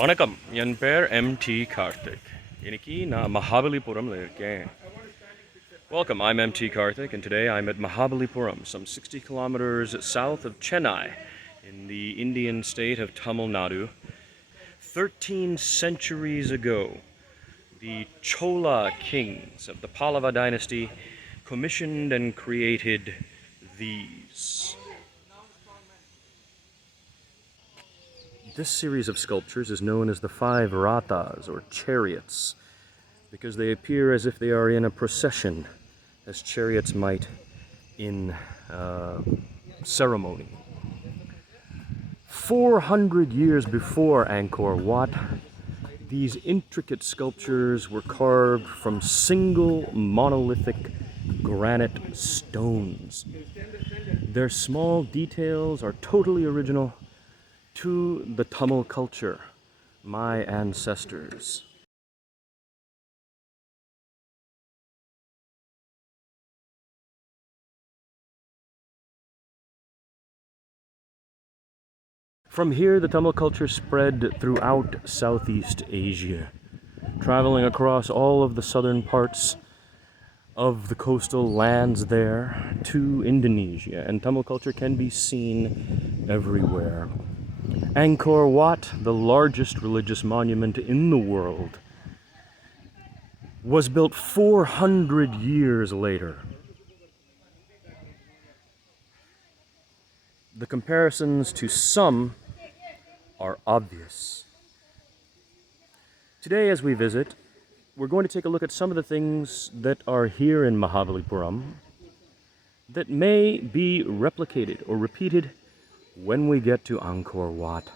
வணக்கம் என் பேர் MT Karthik இன்னைக்கு நான் மகாபலிபுரம்ல இருக்கேன். Welcome, I'm MT Karthik and today I'm at Mahabalipuram, some 60 kilometers south of Chennai in the Indian state of Tamil Nadu. 13 centuries ago, the Chola kings of the Pallava dynasty commissioned and created these. This series of sculptures is known as the five rathas, or chariots, because they appear as if they are in a procession, as chariots might in ceremony. 400 years before Angkor Wat, these intricate sculptures were carved from single monolithic granite stones. Their small details are totally original to the Tamil culture, my ancestors. From here, the Tamil culture spread throughout Southeast Asia, traveling across all of the southern parts of the coastal lands there to Indonesia, and Tamil culture can be seen everywhere. Angkor Wat, the largest religious monument in the world, was built 400 years later. The comparisons to some are obvious. Today, as we visit, we're going to take a look at some of the things that are here in Mahabalipuram that may be replicated or repeated when we get to Angkor Wat.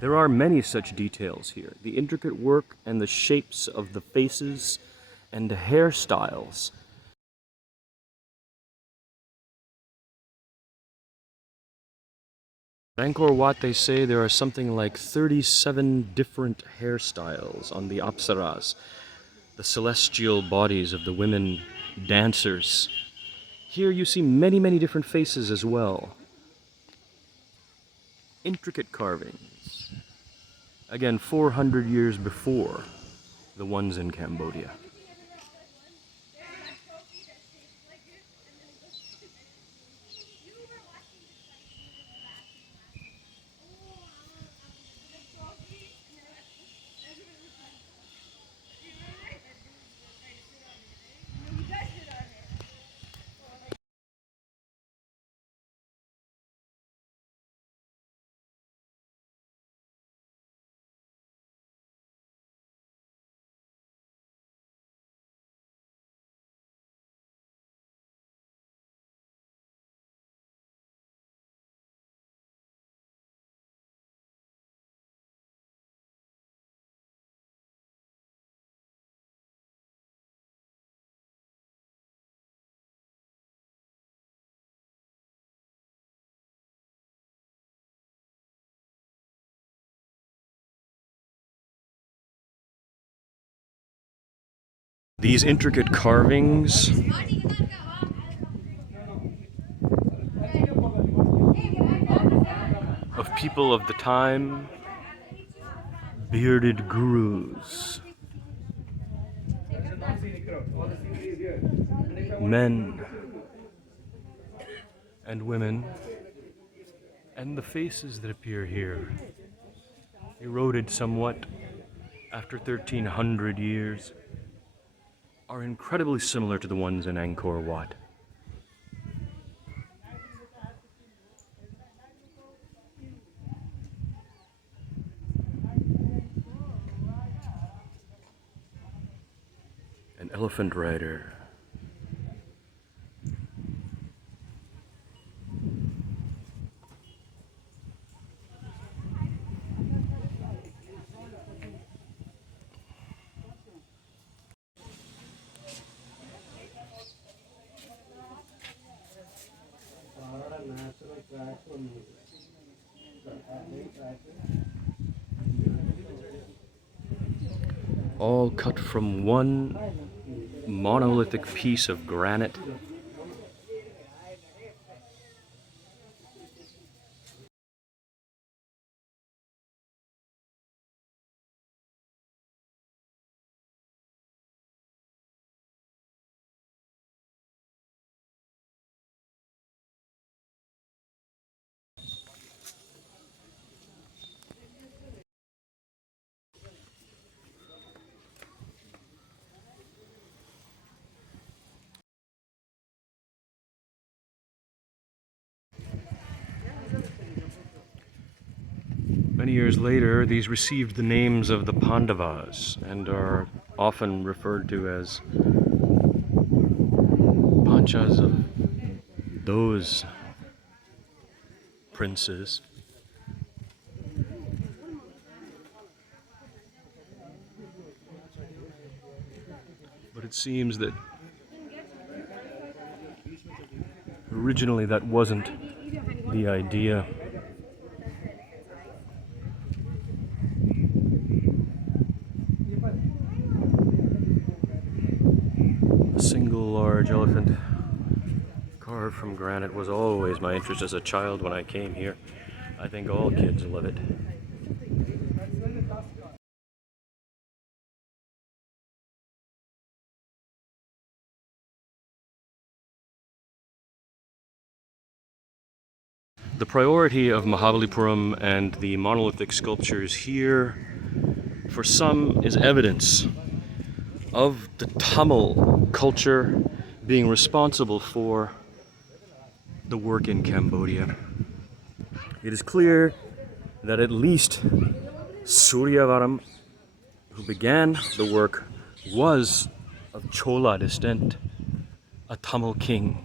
There are many such details here. The intricate work and the shapes of the faces and the hairstyles. At Angkor Wat, they say there are something like 37 different hairstyles on the apsaras, the celestial bodies of the women dancers. Here you see many, many different faces as well. Intricate carvings. Again, 400 years before the ones in Cambodia. These intricate carvings of people of the time, bearded gurus, men and women, and the faces that appear here, eroded somewhat after 1300 years, are incredibly similar to the ones in Angkor Wat. elephant rider. All cut from one monolithic piece of granite. Many years later, these received the names of the Pandavas and are often referred to as Panchas of those princes. But it seems that originally that wasn't the idea. A single large elephant carved from granite was always my interest as a child when I came here. I think all kids love it. The priority of Mahabalipuram and the monolithic sculptures here, for some, is evidence of the Tamil culture being responsible for the work in Cambodia. It is clear that at least Suryavaram, who began the work, was of Chola descent, a Tamil king.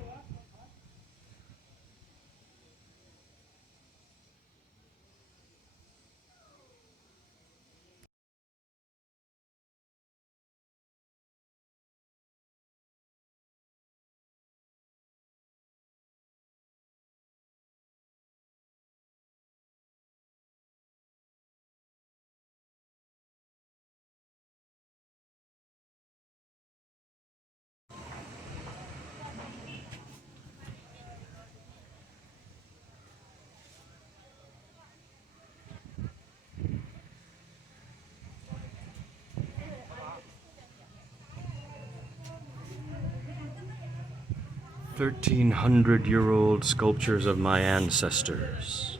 "1,300-year-old sculptures of my ancestors."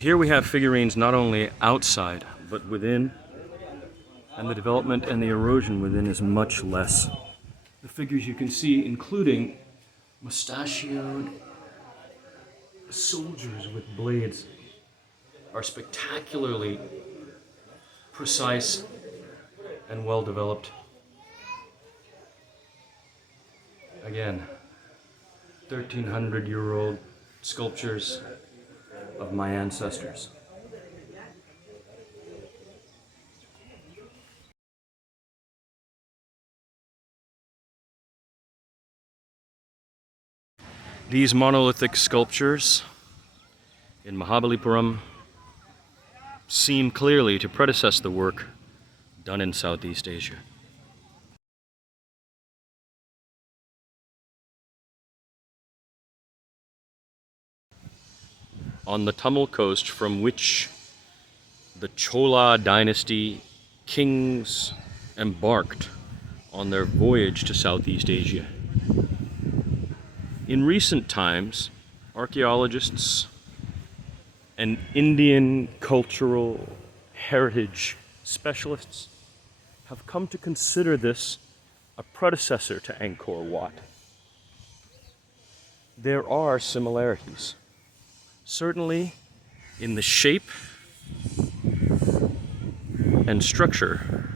Here we have figurines not only outside, but within, and the development and the erosion within is much less. The figures you can see, including mustachioed soldiers with blades, are spectacularly precise and well developed. Again, 1,300-year-old sculptures of my ancestors. These monolithic sculptures in Mahabalipuram seem clearly to predecess the work done in Southeast Asia. On the Tamil coast, from which the Chola dynasty kings embarked on their voyage to Southeast Asia. In recent times, archaeologists and Indian cultural heritage specialists have come to consider this a predecessor to Angkor Wat. There are similarities, certainly in the shape and structure,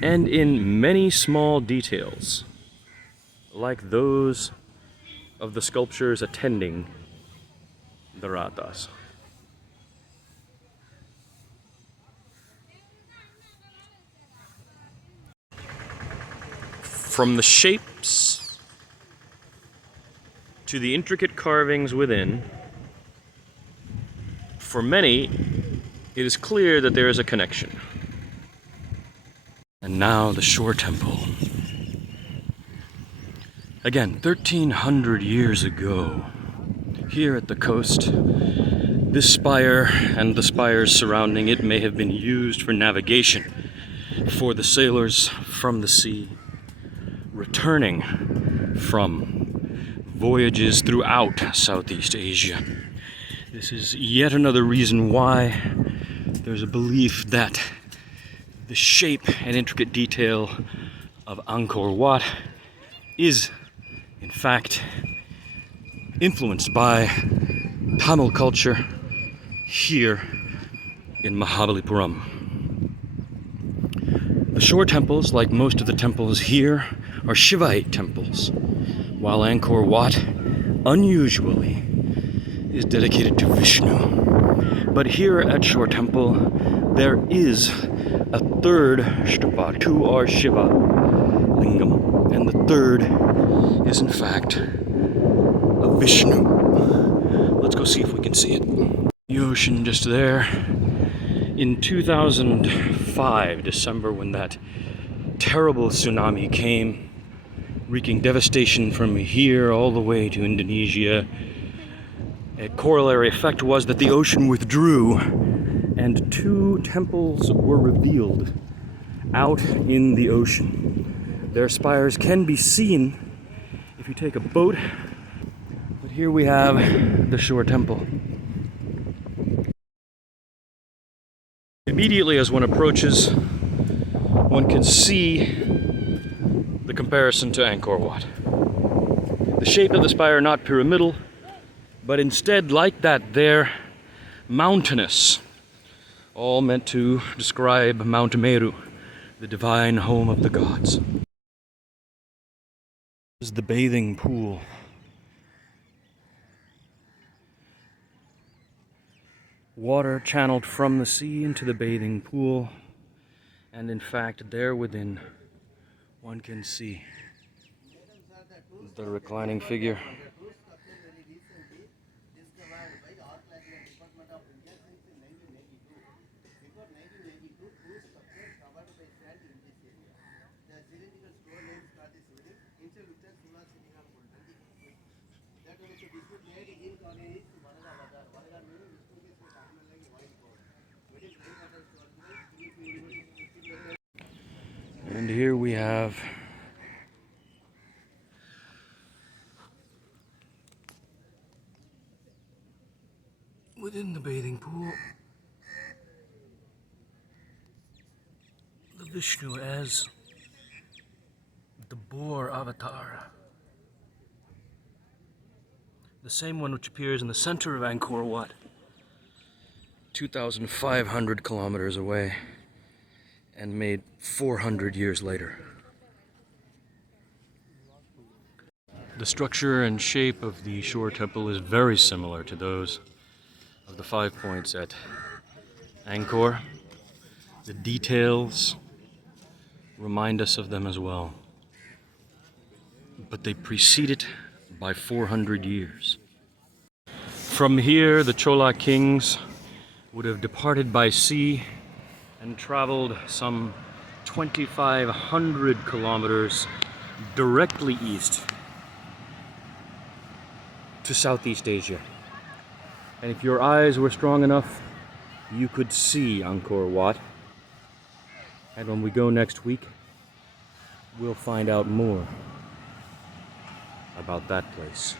and in many small details, like those of the sculptures attending the rathas. From the shapes to the intricate carvings within, for many, it is clear that there is a connection. And now the shore temple. Again, 1300 years ago, here at the coast, this spire and the spires surrounding it may have been used for navigation for the sailors from the sea, returning from voyages throughout Southeast Asia. This is yet another reason why there's a belief that the shape and intricate detail of Angkor Wat is, in fact, influenced by Tamil culture here in Mahabalipuram. The shore temples, like most of the temples here, are Shivaite temples, while Angkor Wat, unusually, is dedicated to Vishnu. But here at Shore Temple, there is a third stupa. Two are Shiva lingam, and the third is in fact a Vishnu. Let's go see if we can see it. The ocean just there. In 2005, December, when that terrible tsunami came, wreaking devastation from here all the way to Indonesia, a corollary effect was that the ocean withdrew and two temples were revealed out in the ocean. Their spires can be seen if you take a boat, but here we have the shore temple. Immediately as one approaches, one can see the comparison to Angkor Wat. The shape of the spire not pyramidal, but instead, like that there, mountainous. All meant to describe Mount Meru, the divine home of the gods. This is the bathing pool. Water channeled from the sea into the bathing pool, and in fact, there within, one can see the reclining figure. And here we have within the bathing pool the Vishnu as the boar avatar. The same one which appears in the center of Angkor Wat, 2,500 kilometers away, and made 400 years later. The structure and shape of the shore temple is very similar to those of the 5 points at Angkor. The details remind us of them as well, but they precede it by 400 years. From here, the Chola kings would have departed by sea and traveled some 2,500 kilometers directly east to Southeast Asia. And if your eyes were strong enough, you could see Angkor Wat. And when we go next week, we'll find out more about that place.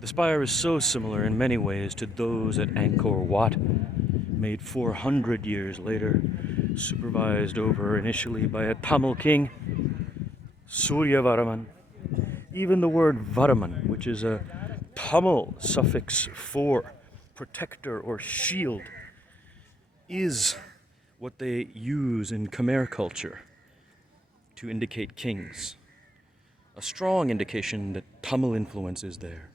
The spire is so similar in many ways to those at Angkor Wat, made 400 years later, supervised over initially by a Tamil king, Suryavarman. Even the word Varaman, which is a Tamil suffix for protector or shield, is what they use in Khmer culture to indicate kings. A strong indication that Tamil influence is there.